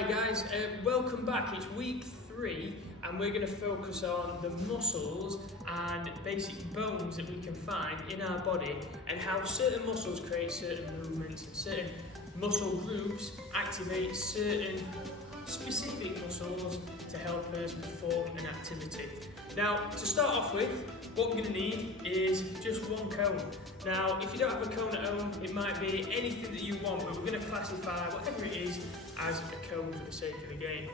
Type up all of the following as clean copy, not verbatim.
Hi guys, welcome back. It's week 3 and we're going to focus on the muscles and basic bones that we can find in our body and how certain muscles create certain movements and certain muscle groups activate certain specific muscles to help us perform an activity. Now, to start off with, what we're going to need is just one cone. Now, if you don't have a cone at home, it might be anything that you want, but we're going to classify whatever it is as a cone for the sake of the game.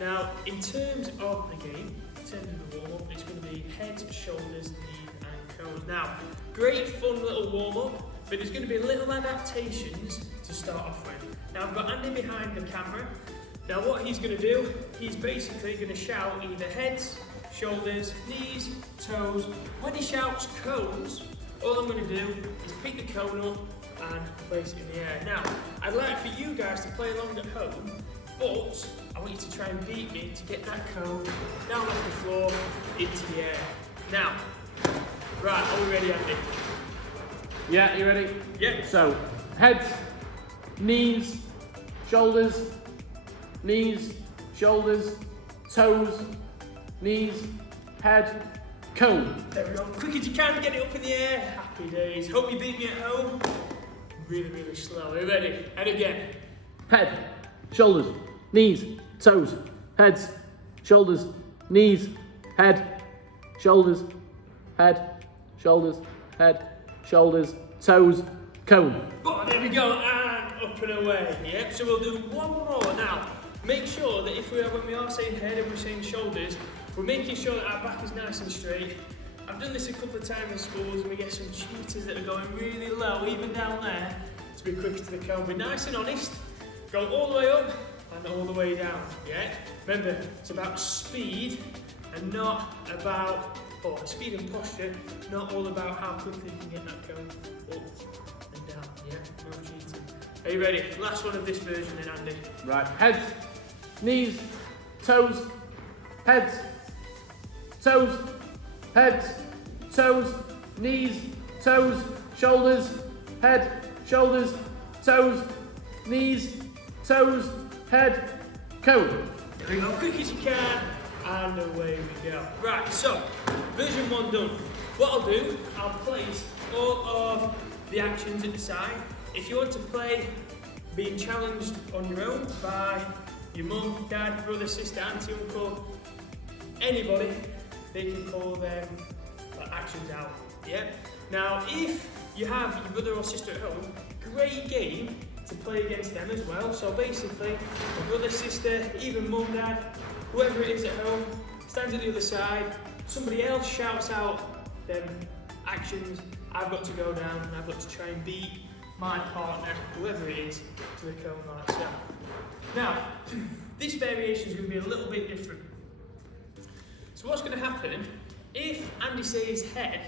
Now, in terms of the game, in terms of the warm-up, it's going to be head, shoulders, knees and cones. Now, great fun little warm-up, but there's going to be little adaptations to start off with. Now, I've got Andy behind the camera. Now, what he's going to do, he's basically going to shout either heads, shoulders, knees, toes. When he shouts cones, all I'm going to do is pick the cone up and place it in the air. Now, I'd like for you guys to play along at home, but I want you to try and beat me to get that cone down off the floor into the air. Now, right, are we ready, Andy? Yeah, you ready? Yeah. So, heads, knees, shoulders, knees, shoulders, toes, knees, head, cone. There we go. Quick as you can, get it up in the air. Happy days. Hope you beat me at home. Really slow. Are you ready? And again. Head, shoulders, knees, toes, heads, shoulders, knees, head, shoulders, head, shoulders, head, shoulders, toes, cone. Oh, there we go. And up and away. Yep. So we'll do one more now. Make sure that when we are saying head and we're saying shoulders, we're making sure that our back is nice and straight. I've done this a couple of times in schools and we get some cheaters that are going really low, even down there, to be quick to the cone. Be nice and honest, go all the way up and all the way down, yeah? Remember, it's about speed and not about, speed and posture, not all about how quickly you can get that cone up and down, yeah? No cheating. Are you ready? Last one of this version then, Andy. Right, heads, knees, toes, heads, toes, heads, toes, knees, toes, shoulders, head, shoulders, toes, knees, toes, head, cone. There we go, quick as you can, and away we go. Right, so, version 1 done. What I'll do, I'll place all of the actions at the side. If you want to play being challenged on your own by your mum, dad, brother, sister, auntie, uncle, anybody, they can call them actions out. Yeah. Now, if you have your brother or sister at home, great game to play against them as well. So basically, your brother, sister, even mum, dad, whoever it is at home, stands at the other side. Somebody else shouts out them actions. I've got to go down and I've got to try and beat my partner, whoever it is, to the cone like so. Now, this variation is going to be a little bit different. So what's going to happen, if Andy says heads,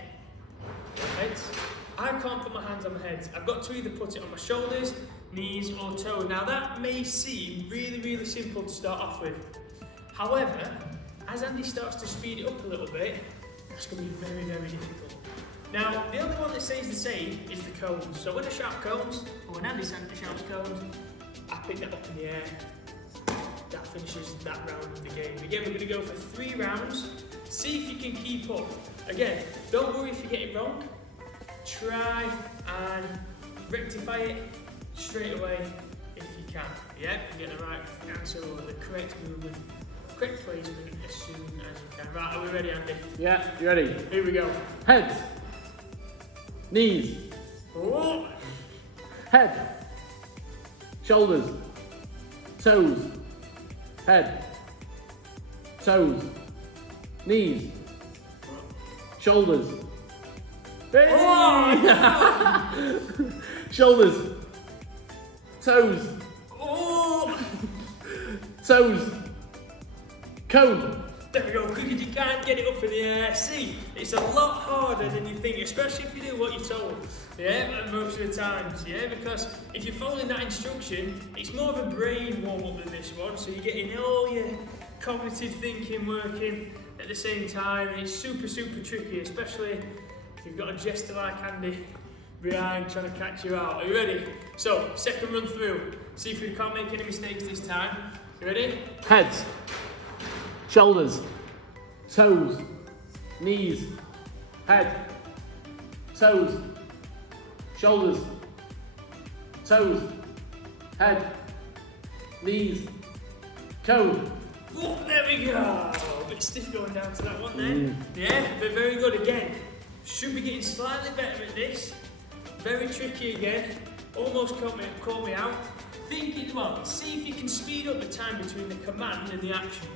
I can't put my hands on my head. I've got to either put it on my shoulders, knees or toes. Now that may seem really simple to start off with. However, as Andy starts to speed it up a little bit, that's going to be very difficult. Now, the only one that stays the same is the cones. So when I shout cones, or when Andy shouts cones, I pick that up in the air. That finishes that round of the game. Again, we're going to go for 3 rounds. See if you can keep up. Again, don't worry if you get it wrong. Try and rectify it straight away if you can. Yeah, and get the right answer or the correct movement, correct placement as soon as you can. Right, are we ready, Andy? Yeah, you ready? Here we go. Heads, knees, Oh. head, shoulders, toes, head, toes, knees, shoulders, shoulders, toes, toes, cone. There we go, quick as you can, get it up in the air. See, it's a lot harder than you think, especially if you do what you're told. Yeah, most of the times, yeah, because if you're following that instruction, it's more of a brain warm-up than this one, so you're getting all your cognitive thinking working at the same time, and it's super tricky, especially if you've got a jester like Andy behind trying to catch you out. Are you ready? So, second run through. See if we can't make any mistakes this time. You ready? Heads, shoulders, toes, knees, head, toes, shoulders, toes, head, knees, cone. Oh, there we go. A bit stiff going down to that one then. Yeah, but very good again. Should be getting slightly better at this. Very tricky again. Almost caught me out. Well, see if you can speed up the time between the command and the action.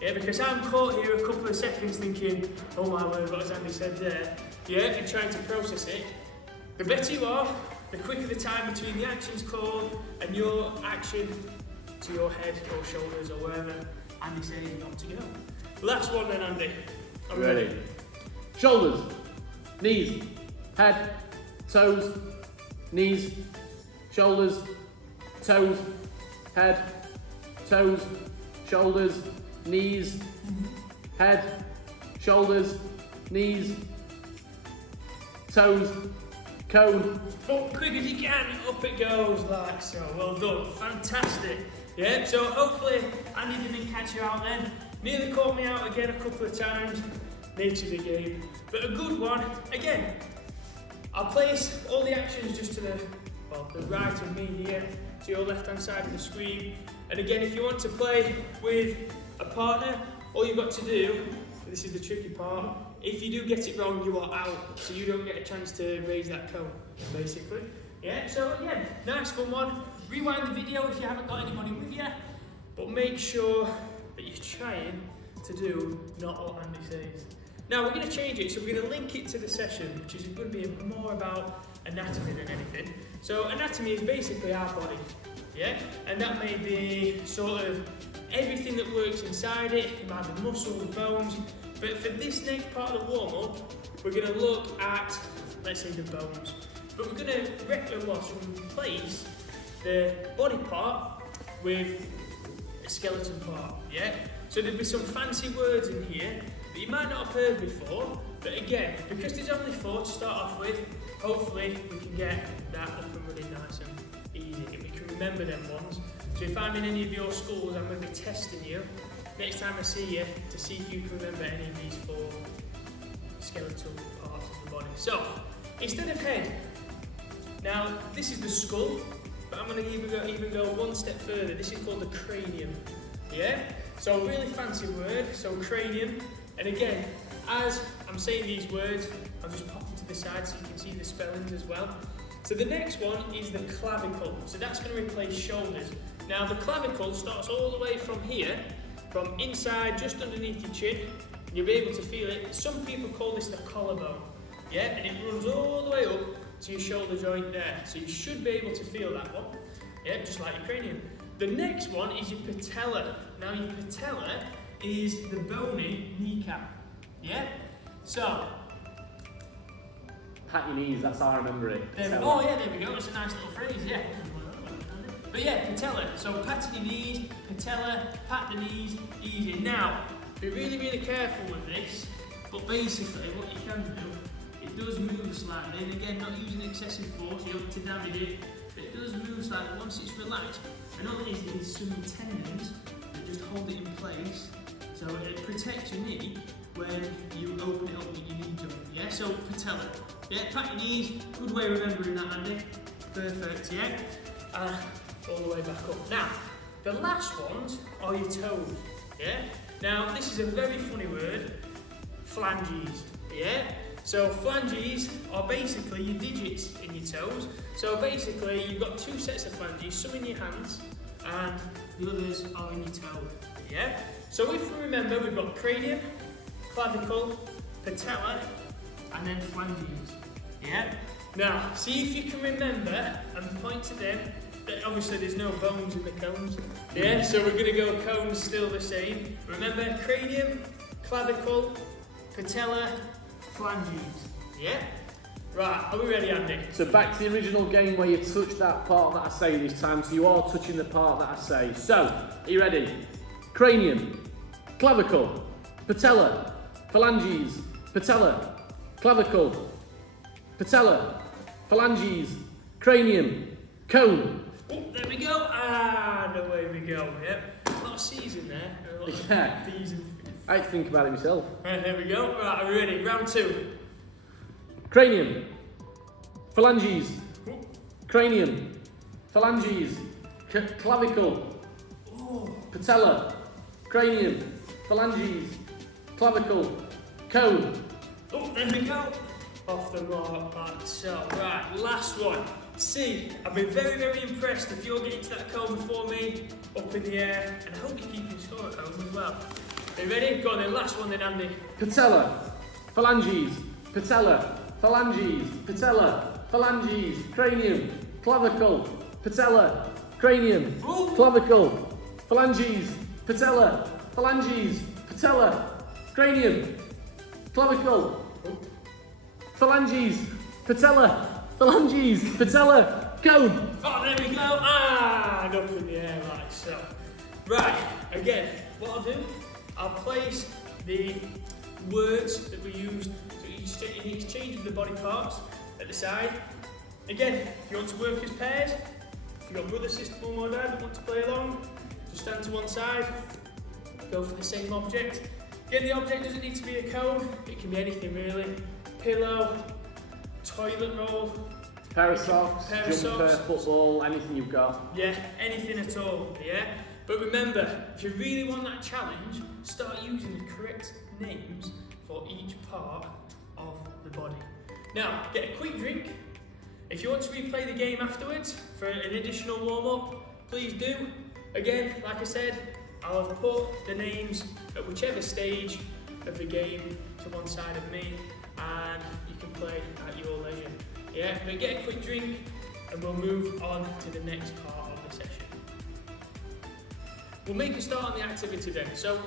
Yeah, because I'm caught here a couple of seconds thinking, oh my word, what has Andy said there? Yeah, and trying to process it. The better you are, the quicker the time between the action's called and your action to your head or shoulders or wherever Andy says you want to go. Last one then, Andy. Are we ready? Shoulders, knees, head, toes, knees, shoulders, toes, head, toes, shoulders, knees, head, shoulders, knees, toes, cone. Up quick as you can, up it goes like so. Well done, fantastic. Yeah, so hopefully Andy didn't catch you out then. Nearly caught me out again a couple of times. Nature's a game, but a good one. Again, I'll place all the actions just to the right of me here, to your left hand side of the screen. And again, if you want to play with a partner, all you've got to do, this is the tricky part, if you do get it wrong, you are out, so you don't get a chance to raise that cone, basically. Yeah, so again, nice fun one. Rewind the video if you haven't got anybody with you, but make sure that you're trying to do not what Andy says. Now we're going to change it, so we're going to link it to the session, which is going to be more about anatomy than anything. So anatomy is basically our body, yeah? And that may be sort of everything that works inside it. It might be muscles, bones, but for this next part of the warm-up, we're going to look at, let's say, the bones. But we're going to replace the body part with a skeleton part, yeah? So there'll be some fancy words in here that you might not have heard before, but again, because there's only 4 to start off with, hopefully we can get that up and running nice and easy, and we can remember them ones. So if I'm in any of your schools, I'm going to be testing you next time I see you to see if you can remember any of these 4 skeletal parts of the body. So, instead of head, now this is the skull, but I'm going to even go one step further. This is called the cranium, yeah? So a really fancy word, so cranium. And again, as I'm saying these words, I'll just pop them to the side so you can see the spellings as well. So the next one is the clavicle. So that's going to replace shoulders. Now the clavicle starts all the way from here, from inside, just underneath your chin. And you'll be able to feel it. Some people call this the collarbone. Yeah, and it runs all the way up to your shoulder joint there. So you should be able to feel that one. Yeah, just like your cranium. The next one is your patella. Now your patella is the bony kneecap. Yeah? So. Pat your knees, that's how I remember it. Oh yeah, there we go. It's a nice little phrase, yeah. But yeah, patella. So patting your knees, patella, pat the knees, easy. Now, be really, really careful with this. But basically, what you can do, it does move slightly. And again, not using excessive force, you don't want to damage it. But it does move slightly once it's relaxed. And all it is some tendons that just hold it in place. So it protects your knee when you open it up with your knee joint. Yeah, so patella. Yeah, pat your knees. Good way of remembering that, Andy. Perfect, yeah. All the way back up. Now, the last ones are your toes. Yeah. Now, this is a very funny word. Phalanges. Yeah. So phalanges are basically your digits in your toes. So basically, you've got 2 sets of phalanges, some in your hands, and the others are in your toe. Yeah. So if we remember, we've got cranium, clavicle, patella, and then phalanges. Yeah. Now, see if you can remember and point to them. Obviously, there's no bones in the cones. Yeah. So we're going to go cones still the same. Remember, cranium, clavicle, patella, phalanges. Yeah. Right. Are we ready, Andy? So back to the original game where you touch that part that I say this time. So you are touching the part that I say. So, are you ready? Cranium, clavicle, patella, phalanges, patella, clavicle, patella, phalanges, cranium, cone. Oh, there we go. And away we go. Yep. of C's in there. And a lot of Yeah. D's and I had to think about it myself. Right, there we go. Right, are we ready? Round 2. Cranium. Phalanges. Cranium. Phalanges. Clavicle. Oh. Patella. Cranium. Phalanges. Clavicle. Cone. Oh, there we go. Off the mark, back. So, right, last one. See, I've been very, very impressed if you're getting to that cone before me, up in the air, and I hope you're keeping score at home as well. Are you ready? Go on then, last one then, Andy. Patella. Phalanges. Patella. Phalanges. Patella. Phalanges. Cranium. Clavicle. Patella. Cranium. Ooh. Clavicle. Phalanges. Patella. Phalanges. Patella. Cranium. Clavicle. Phalanges. Patella. Phalanges. Patella. Cone. Oh, there we go. And up in the air, like so. Right, again, what I'll do, I'll place the words that we use in each change of the body parts at the side. Again, if you want to work as pairs, if you've got brother, sister, mum or dad that want to play along, just stand to one side, go for the same object. Again, the object doesn't need to be a cone, it can be anything really. Pillow, toilet roll, Pair of socks, pair of jumper, socks. football, anything you've got. Yeah, anything at all, yeah? But remember, if you really want that challenge, start using the correct names for each part of the body. Now, get a quick drink. If you want to replay the game afterwards for an additional warm-up, please do. Again, like I said, I'll have put the names at whichever stage of the game to one side of me, and you can play at your leisure. Yeah, but get a quick drink and we'll move on to the next part of the session. We'll make a start on the activity then. So,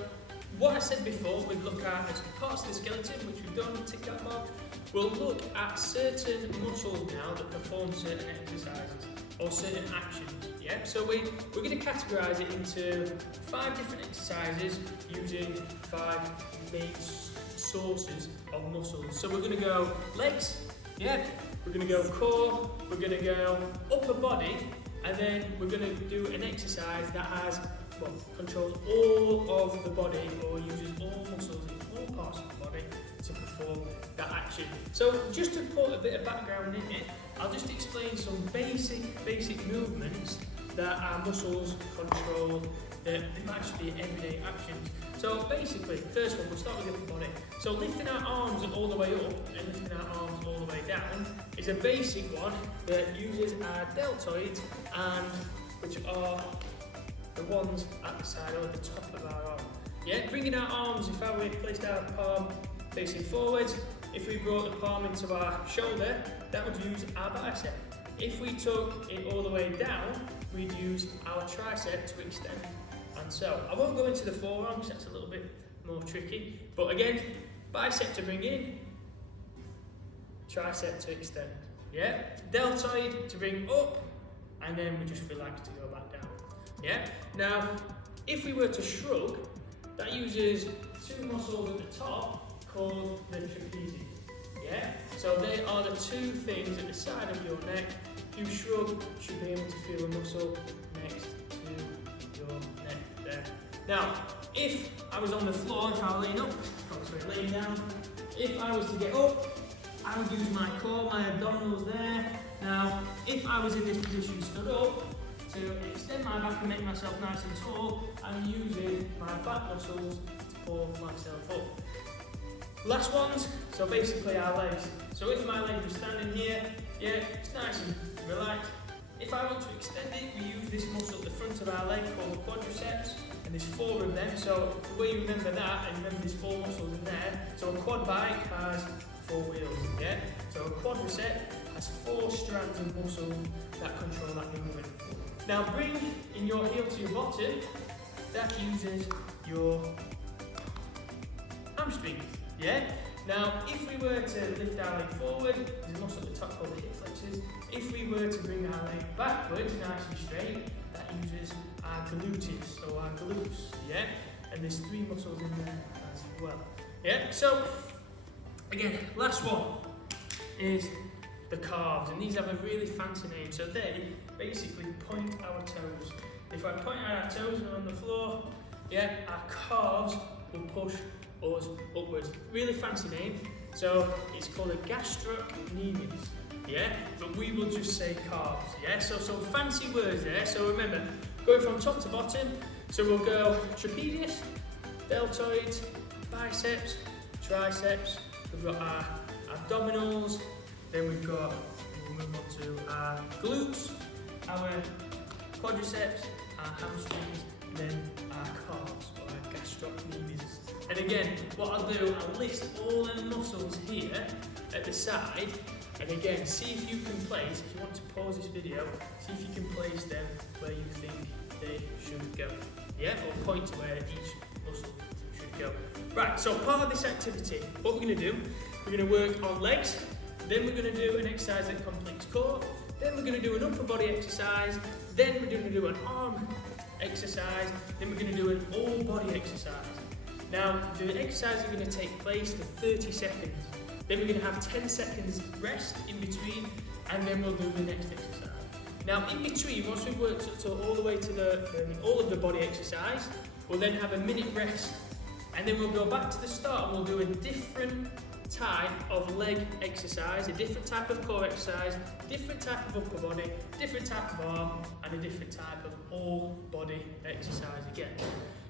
what I said before, we'd look at as parts of the skeleton, which we've done, tick that mark. We'll look at certain muscles now that perform certain exercises or certain actions. Yeah, so we're going to categorise it into 5 different exercises using 5 main sources of muscles. So we're going to go legs, yeah, we're going to go core, we're going to go upper body, and then we're going to do an exercise that has, well, controls all of the body or uses all muscles in all parts of the body to perform that action. So just to put a bit of background in it, I'll just explain some basic movements that our muscles control that might just be everyday actions. So basically, first one, we'll start with the upper body. So lifting our arms all the way up and lifting our arms all the way down is a basic one that uses our deltoids, and which are the ones at the side or the top of our arm. Yeah, bringing our arms, if we placed our palm facing forwards, if we brought the palm into our shoulder, that would use our bicep. If we took it all the way down, we'd use our tricep to extend. And so, I won't go into the forearm because that's a little bit more tricky, but again, bicep to bring in, tricep to extend. Yeah, deltoid to bring up, and then we just relax to go back down. Yeah, now, if we were to shrug, that uses 2 muscles at the top called the trapezius. Yeah, so they are the 2 things at the side of your neck. If you shrug, you should be able to feel a muscle next to your neck there. Now, if I was on the floor, if I was laying down, if I was to get up, I would use my core, my abdominals there. Now, if I was in this position stood up, to extend my back and make myself nice and tall, I'm using my back muscles to pull myself up. Last ones, so basically our legs. So if my legs were standing here, yeah, it's nice and relaxed. If I want to extend it, we use this muscle at the front of our leg called the quadriceps, and there's 4 of them. So the way you remember that, and remember there's 4 muscles in there. So a quad bike has 4 wheels, yeah? So a quadricep has 4 strands of muscle that control that movement. Now bring in your heel to your bottom, that uses your hamstrings, yeah? Now if we were to lift our leg forward, there's a muscle at the top called the hip flexors. If we were to bring our leg backwards, nice and straight, that uses our gluteus, or our glutes, yeah? And there's 3 muscles in there as well, yeah? So, again, last one is the calves, and these have a really fancy name. So they basically point our toes. If I point our toes and on the floor, yeah, our calves will push us upwards. Really fancy name. So it's called a gastrocnemius, yeah? But we will just say calves, yeah? So fancy words there. So remember, going from top to bottom, so we'll go trapezius, deltoids, biceps, triceps, we've got our abdominals, then we'll move on to our glutes, our quadriceps, our hamstrings, then our calves, or our gastrocnemius. And again, what I'll do, I'll list all the muscles here at the side, and again, see if you can place, if you want to pause this video, see if you can place them where you think they should go. Yeah, or point to where each muscle should go. Right, so part of this activity, what we're going to do, we're going to work on legs, then we're going to do an exercise that completes core, then we're going to do an upper body exercise, then we're going to do an arm exercise, then we're going to do an all body exercise. Now, the exercises are going to take place for 30 seconds. Then we're going to have 10 seconds rest in between, and then we'll do the next exercise. Now, in between, once we've worked up to all the way to the all of the body exercise, we'll then have a minute rest, and then we'll go back to the start and we'll do a different type of leg exercise, a different type of core exercise, different type of upper body, different type of arm, and a different type of all body exercise again.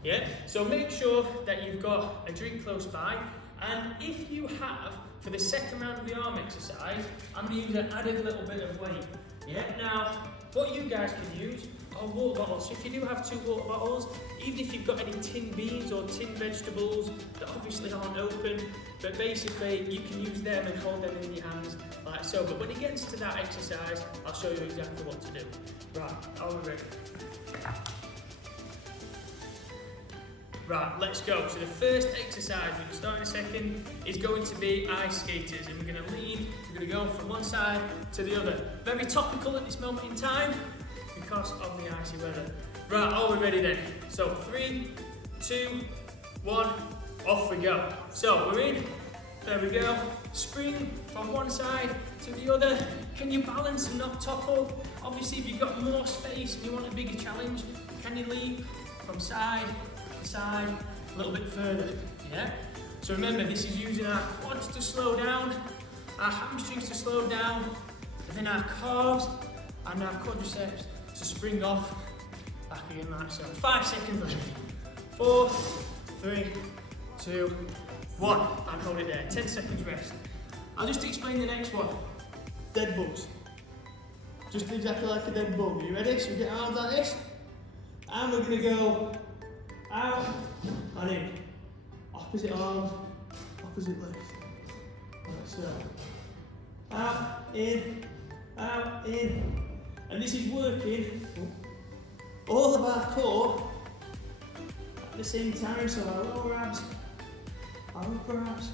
Yeah, so make sure that you've got a drink close by, and if you have, for the second round of the arm exercise, I'm going to use an added little bit of weight. Yeah, now what you guys can use are water bottles. So if you do have 2 water bottles, even if you've got any tinned beans or tinned vegetables that obviously aren't open, but basically you can use them and hold them in your hands like so. But when it gets to that exercise, I'll show you exactly what to do. Right, are we ready? Right, let's go. So the first exercise, we're going to start in a second, is going to be ice skaters. And we're going to lean, we're going to go from one side to the other. Very topical at this moment in time because of the icy weather. Right, are we ready then? So 3, 2, 1, off we go. So we're in, there we go. Spring from one side to the other. Can you balance and not topple? Obviously, if you've got more space and you want a bigger challenge, can you leap from side to side a little bit further? Yeah? So remember, this is using our quads to slow down, our hamstrings to slow down, and then our calves and our quadriceps to spring off back again like so. 5 seconds left. 4, 3, 2, 1. And hold it there. 10 seconds rest. I'll just explain the next one. Dead bugs. Just exactly like a dead bug. Are you ready? So we get arms like this. And we're going to go out and in. Opposite arms, opposite legs. Like so. Out, in, out, in. And this is working all of our core at the same time. So our lower abs, our upper abs,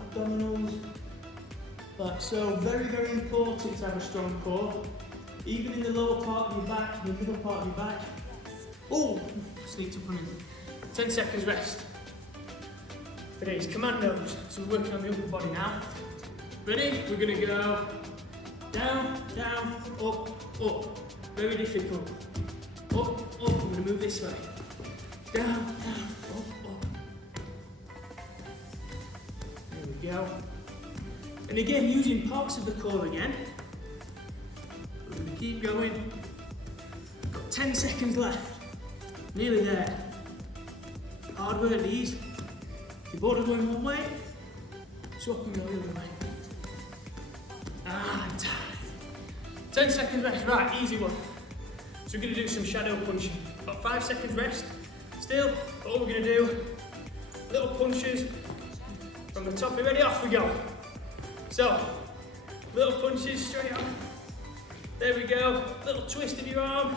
abdominals. Like so. Very, very important to have a strong core. Even in the lower part of your back, in the middle part of your back. Oh, sneaked up on him. 10 seconds rest. For these commandos. So we're working on the upper body now. Ready? We're going to go down, down, up, up. Very difficult. Up, up. We're going to move this way. Down, down, up, up. There we go. And again, using parts of the core again. We're going to keep going. Got 10 seconds left. Nearly there. Hard work these. If you're bored of going one way, swap and go the other way. And 10 seconds rest. Right, easy one. So we're going to do some shadow punching. Got 5 seconds rest. Still, all we're going to do, little punches from the top. Are you ready? Off we go. So, little punches straight on. There we go. Little twist of your arm.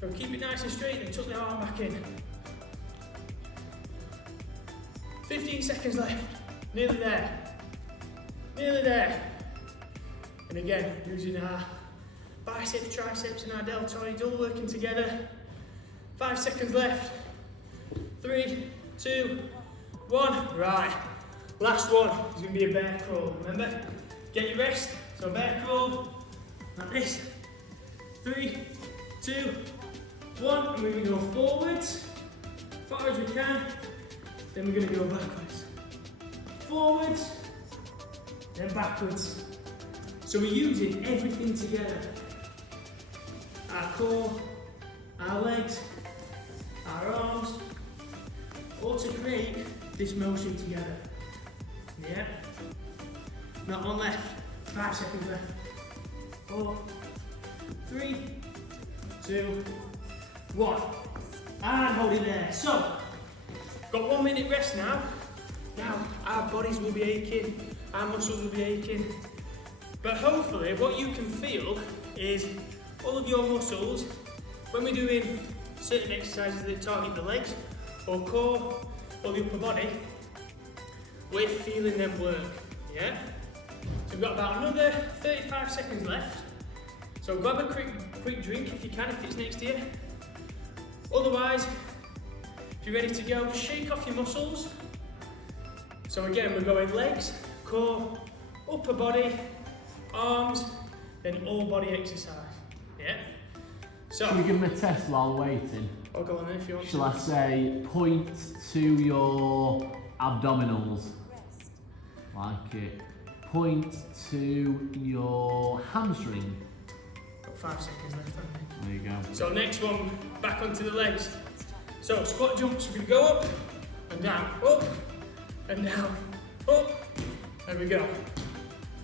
So keep it nice and straight and tuck the arm back in. 15 seconds left. Nearly there. Nearly there. And again, using our biceps, triceps and our deltoids all working together. 5 seconds left. 3, 2, 1. Right. Last one is going to be a bear crawl. Remember? Get your rest. So bear crawl. Like this. 3, 2, 1, and we're going to go forwards, far as we can, then we're going to go backwards. Forwards, then backwards. So we're using everything together. Our core, our legs, our arms, all to create this motion together. Yeah? Not on left, 5 seconds left. 4, 3, 2, 1. And hold it there. So, got 1 minute rest now. Now, our bodies will be aching, our muscles will be aching. But hopefully, what you can feel is all of your muscles, when we're doing certain exercises that target the legs, or core, or the upper body, we're feeling them work, yeah? So we've got about another 35 seconds left. So grab a quick drink if you can, if it's next to you. Otherwise, if you're ready to go, just shake off your muscles. So again, we're going legs, core, upper body, arms, then all body exercise, yeah? So, should we give them a test while waiting? I'll go on then if you want. Shall I say, point to your abdominals? Like it. Point to your hamstring. Got 5 seconds left, haven't we? There you go. So next one, back onto the legs. So squat jumps, we're going to go up and down, up and down, up. There we go.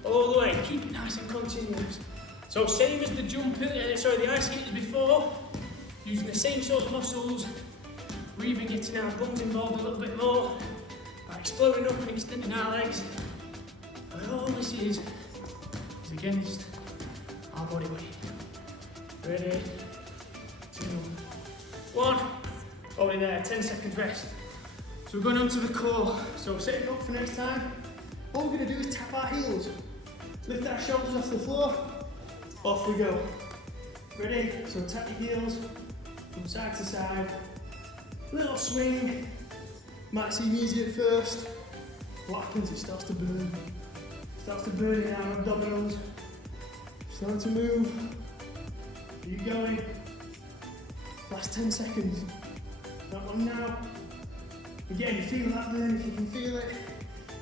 All the way, keep it nice and continuous. So same as the the ice skaters before, using the same sort of muscles. We're even getting our bums involved a little bit more by exploding up and extending our legs. And all this is against our body weight. Ready, 2, 1. Hold it there, 10 seconds rest. So we're going on to the core. So setting up for next time. All we're going to do is tap our heels. Lift our shoulders off the floor. Off we go. Ready? So tap your heels from side to side. Little swing. Might seem easy at first. What happens? It starts to burn. Starts to burn in our abdominals. Start to move. Keep going. Last 10 seconds. That one now. Again, you feel that burn. If you can feel it,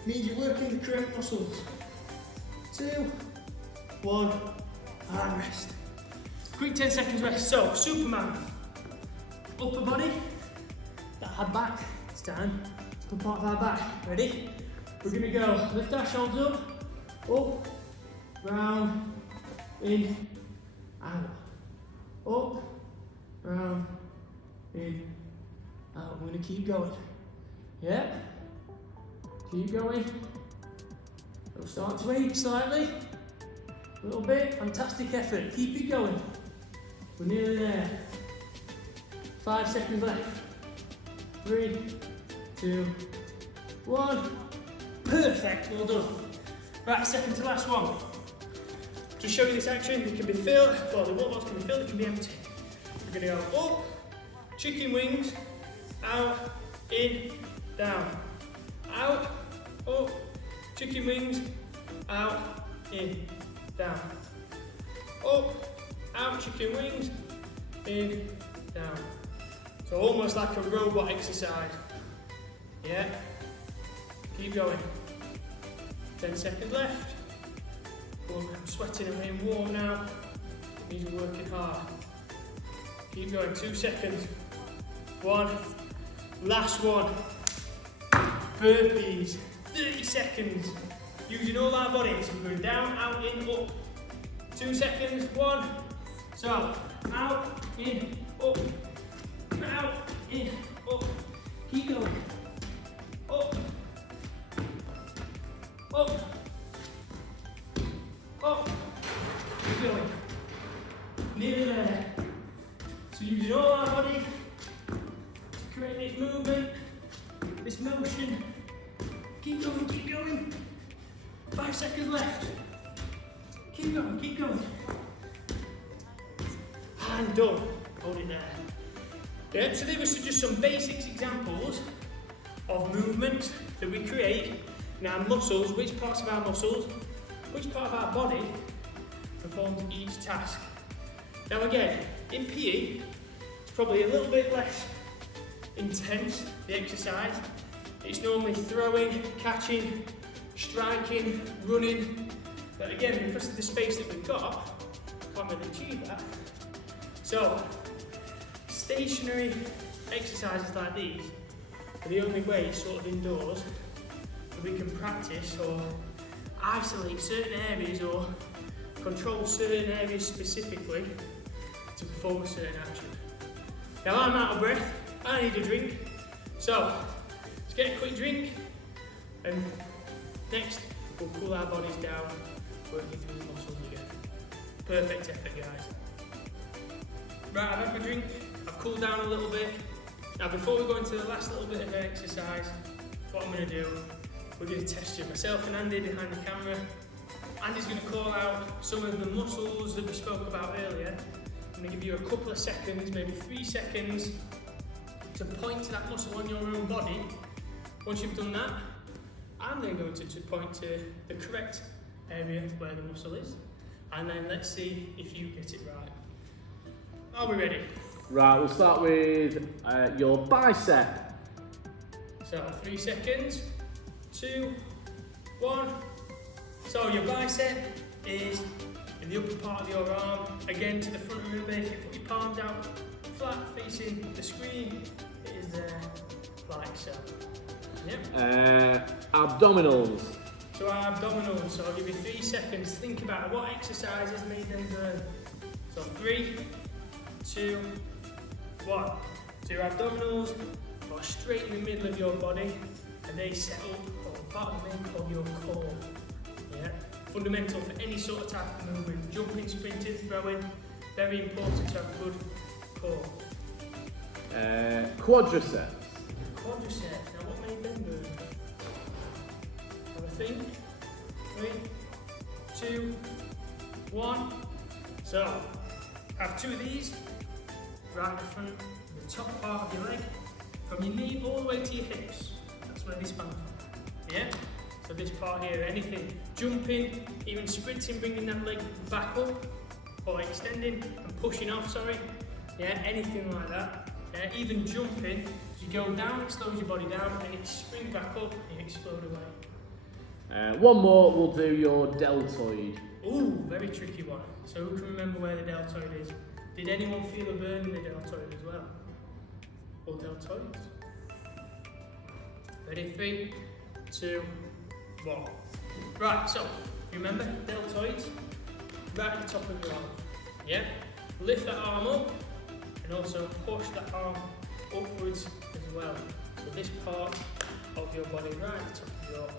means you're working the correct muscles. 2, 1, and rest. Quick 10 seconds rest. So, Superman. Upper body. That had back. It's time. Upper part of our back. Ready? We're going to go. Lift our shoulders up, round, in, out. Up, round, in, out. I'm going to keep going. Yeah? Keep going. It'll start to ache slightly. A little bit. Fantastic effort. Keep it going. We're nearly there. 5 seconds left. 3, 2, 1. Perfect. Well done. Right, second to last one. Just show you this action. It can be filled. Well, the water bottles can be filled. It can be empty. We're going to go up, chicken wings, out, in, down, out, up, chicken wings, out, in, down, up, out, chicken wings, in, down. So almost like a robot exercise. Yeah? Keep going. 10 seconds left. Oh, I'm sweating and getting warm now. Means we're working hard. Keep going, 2 seconds. 1. Last one. Burpees. 30 seconds. Using all our bodies. We're going down, out, in, up. 2 seconds. 1. So, out, in, up. Out, in, up. Keep going. Up. Up. Up. Keep going. Nearly there. So using all our body to create this movement, this motion. Keep going, keep going. 5 seconds left. Keep going, keep going. And done. Hold it there. Yeah, so there was just some basics examples of movement that we create in our muscles, which parts of our muscles, which part of our body performs each task. Now again, in PE, it's probably a little bit less intense, the exercise. It's normally throwing, catching, striking, running, but again, because of the space that we've got, can't really achieve that. So, stationary exercises like these are the only way sort of indoors that we can practice or isolate certain areas or control certain areas specifically to perform a certain action. Now I'm out of breath, I need a drink, so let's get a quick drink and next we'll cool our bodies down, working through the muscles again. Perfect effort, guys. Right, I've had my drink, I've cooled down a little bit. Now before we go into the last little bit of exercise, what I'm going to do, we're going to test you. Myself and Andy behind the camera. Andy's going to call out some of the muscles that we spoke about earlier. I'm going to give you a couple of seconds, maybe 3 seconds, to point to that muscle on your own body. Once you've done that, I'm then going to point to the correct area where the muscle is. And then let's see if you get it right. Are we ready? Right, we'll start with your bicep. So 3 seconds, 2, 1. So your bicep is in the upper part of your arm. Again, to the front, remember, if you put your palms out flat facing the screen, it is there like so. Yep. Abdominals. So our abdominals, so I'll give you 3 seconds. Think about what exercises made them burn. So 3, 2, 1. So your abdominals are straight in the middle of your body and they set up or part of the main of your core. Yeah? Fundamental for any sort of type of movement. Jumping, sprinting, throwing. Very important to have a good core. Quadriceps. Quadriceps. Now what made them burn? Have a think. 3, 2, 1. So, have 2 of these. Right in the front, the top part of your leg. From your knee all the way to your hips. That's where they span from. Yeah? So this part here, anything. Jumping, even sprinting, bringing that leg back up. Or extending and pushing off, sorry. Yeah, anything like that. Yeah, even jumping, as you go down, it slows your body down and it springs back up and you explode away. One more, we'll do your deltoid. Ooh, very tricky one. So who can remember where the deltoid is? Did anyone feel a burn in the deltoid as well? Or deltoids? Ready? 3, 2, 1. Right, so remember deltoids? Right at the top of your arm. Yeah? Lift that arm up and also push that arm upwards as well. So this part of your body right at the top of your arm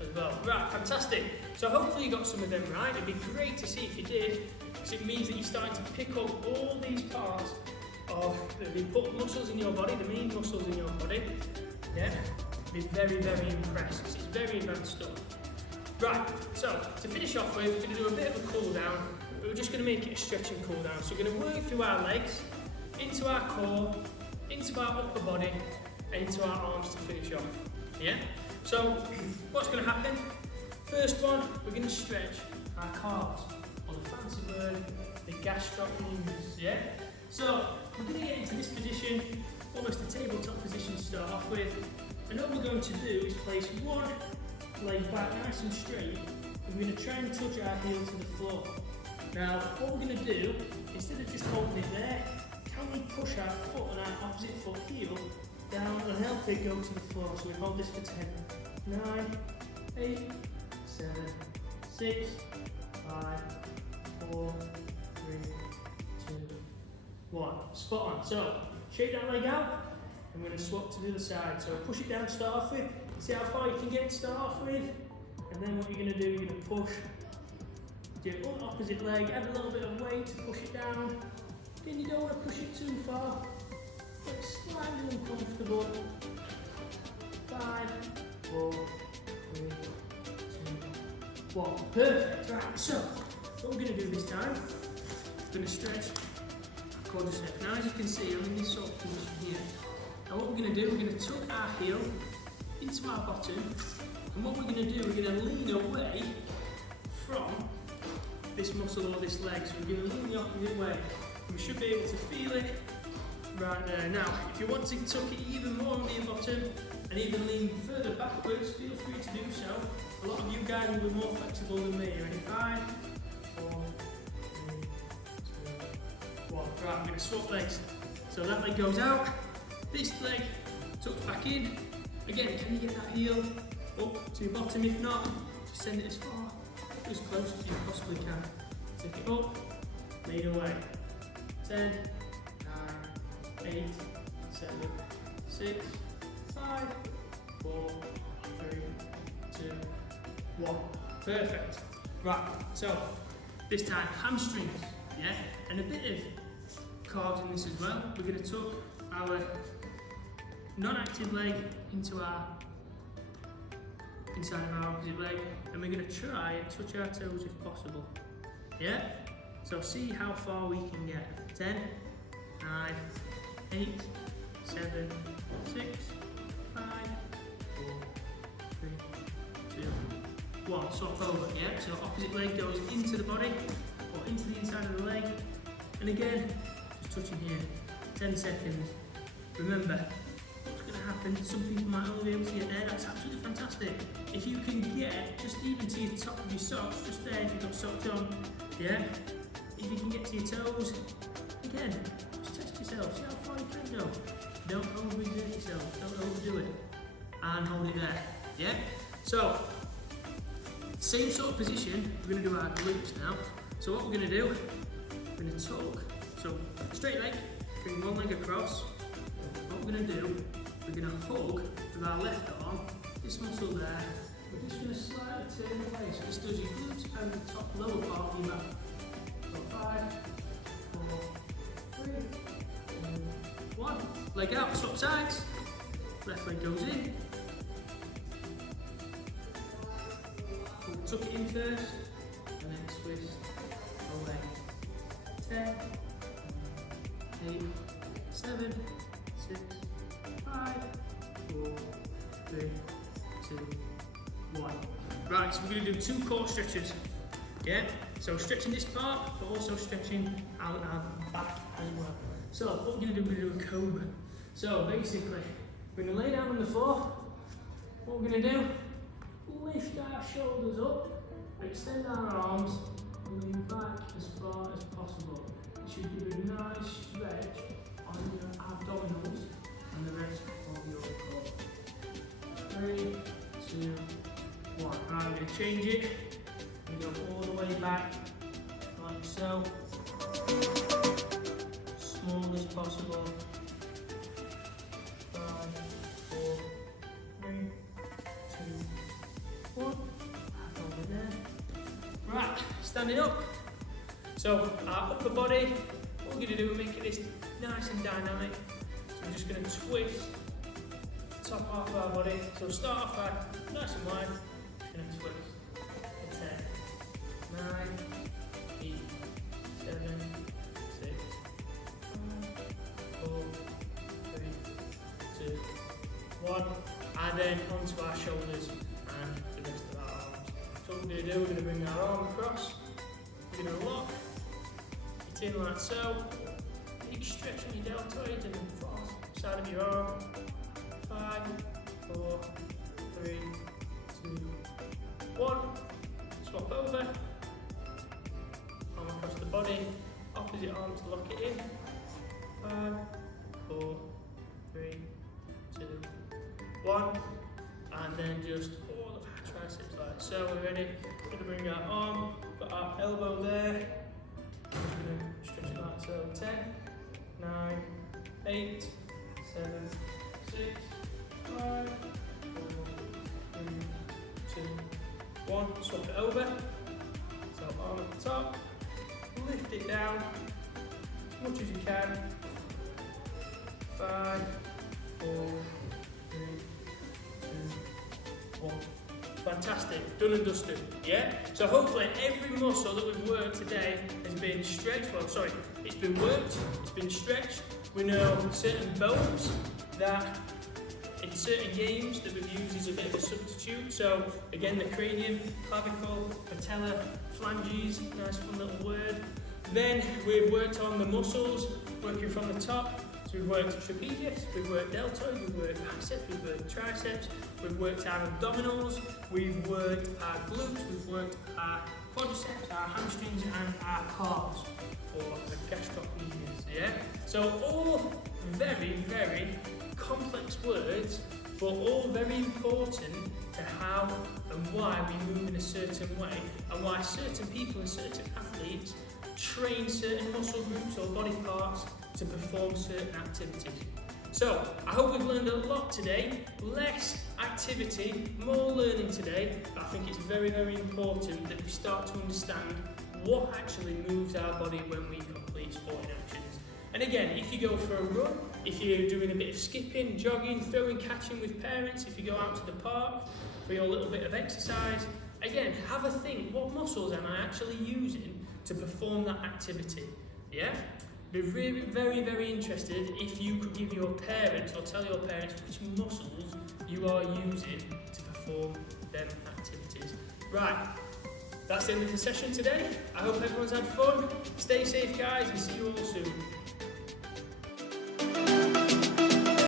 as well. Right, fantastic. So hopefully you got some of them right. It'd be great to see if you did, because it means that you're starting to pick up all these parts of the important muscles in your body, the main muscles in your body. Yeah? Be very, very impressed, because it's very advanced stuff. Right, so to finish off with, we're going to do a bit of a cool down, but we're just going to make it a stretch and cool down. So we're going to work through our legs, into our core, into our upper body, and into our arms to finish off. Yeah? So, what's going to happen? First one, we're going to stretch our calves, or the fancy word, the gastrocnemius, yeah? So, we're going to get into this position, almost a tabletop position to start off with, and all we're going to do is place one leg back nice and straight, and we're going to try and touch our heel to the floor. Now, what we're going to do, instead of just holding it there, can we push our foot and our opposite foot heel down and help it go to the floor? So we hold this for 10, 9, 8, 7, 6, 5, 4, 3, 2, 1. Spot on. So, shake that leg out, and we're going to swap to the other side. So push it down to start off with, see how far you can get to start off with, and then what you're going to do, you're going to push, do it on the opposite leg, add a little bit of weight to push it down. Then you don't want to push it too far, but slightly uncomfortable. 5, 4, 3, 2, 1. Perfect. Right, so what we're going to do this time, we're going to stretch our quadriceps. Now as you can see, I'm in this sort of position here. And what we're going to do, we're going to tuck our heel into our bottom, and what we're going to do, we're going to lean away from this muscle or this leg. So we're going to lean the opposite way. We should be able to feel it right there. Now, if you want to tuck it even more under your bottom and even lean further backwards, feel free to do so. A lot of you guys will be more flexible than me. Ready? 5, 4, 3, 2, 1. Right, I'm going to swap legs. So that leg goes out, this leg tucks back in. Again, can you get that heel up to your bottom? If not, just send it as far, as close as you possibly can. Take it up, lean away. 10, 9, 8, 7, 6, 5, 4, 3, 2, 1. Perfect. Right, so this time hamstrings, yeah? And a bit of calves in this as well. We're going to tuck our non-active leg into our inside of our opposite leg, and we're going to try and touch our toes if possible. Yeah? So see how far we can get. 10, 9, 8, 7, 6, 5, 4, 3, 2, 1. Swap over, yeah? So opposite leg goes into the body, or into the inside of the leg. And again, just touching here. 10 seconds. Remember, what's going to happen, some people might only be able to get there. That's absolutely fantastic. If you can get just even to your top of your socks, just there if you've got socks on, yeah? If you can get to your toes, again, just test yourself, see how far you can go. Don't overexert yourself, don't overdo it. And hold it there, yeah? So, same sort of position, we're going to do our glutes now. So what we're going to do, we're going to tuck, so straight leg, bring one leg across. What we're going to do, we're going to hug with our left arm, this muscle there. We're just going to slightly turn away, so this does your glutes and the top lower part of your back. So 5, 4, 3, 2, 1. Leg out, swap sides. Left leg goes in. We'll tuck it in first, and then twist away. 10, 8, 7, 6, 5, 4, 3, 2, 1. Right, so we're going to do 2 core stretches. Yeah, so stretching this part, but also stretching out our back as well. So what we're going to do, we're going to do a cobra. So basically, we're going to lay down on the floor. What we're going to do, lift our shoulders up, extend our arms, and lean back as far as possible. It should give a nice stretch on your abdominals and the rest of your core. 3, 2, 1. Right, I'm going to change it. We go all the way back, like so. Small as possible. 5, 4, 3, 2, 1. Over there. Right, standing up. So our upper body, what we're going to do, we're making this nice and dynamic. So we're just going to twist the top half of our body. So start off nice and wide. Just going to twist. 9, 8, 7, 6, 5, 4, 3, 2, 1. And then onto our shoulders and the rest of our arms. So what we're going to do, we're going to bring our arm across. We're going to lock it in like so. Big stretch on your deltoids and the far side of your arm. 5, 4, 3, 2, 1. Swap over. Arm across the body. Opposite arm to lock it in. 5, 4, 3, 2, 1. And then just all of our triceps like so. We're ready. We're going to bring our arm, got our elbow there. We're going to stretch it like so. 10, 9, 8, 7, 6, 5, 4, 3, 2, 1. Swap it over. So arm at the top. Lift it down as much as you can. 5, 4, 3, 2, 1. Fantastic, done and dusted, yeah? So hopefully every muscle that we've worked today has been stretched, well sorry, it's been worked, it's been stretched. We know certain bones that in certain games that we've used as a bit of a substitute. So again, the cranium, clavicle, patella, phalanges, nice fun little word. Then we've worked on the muscles, working from the top. So we've worked trapezius, we've worked deltoid, we've worked biceps, we've worked triceps, we've worked our abdominals, we've worked our glutes, we've worked our quadriceps, our hamstrings and our calves, or the gastrocnemius, yeah? So all very, very complex words, but all very important to how and why we move in a certain way, and why certain people and certain athletes train certain muscle groups or body parts to perform certain activities. So, I hope we've learned a lot today. Less activity, more learning today, but I think it's very, very important that we start to understand what actually moves our body when we complete sporting actions. And again, if you go for a run, if you're doing a bit of skipping, jogging, throwing, catching with parents, if you go out to the park for your little bit of exercise, again, have a think, what muscles am I actually using to perform that activity? Yeah? Be really, very, very interested if you could give your parents or tell your parents which muscles you are using to perform them activities. Right, that's the end of the session today. I hope everyone's had fun. Stay safe, guys, and see you all soon.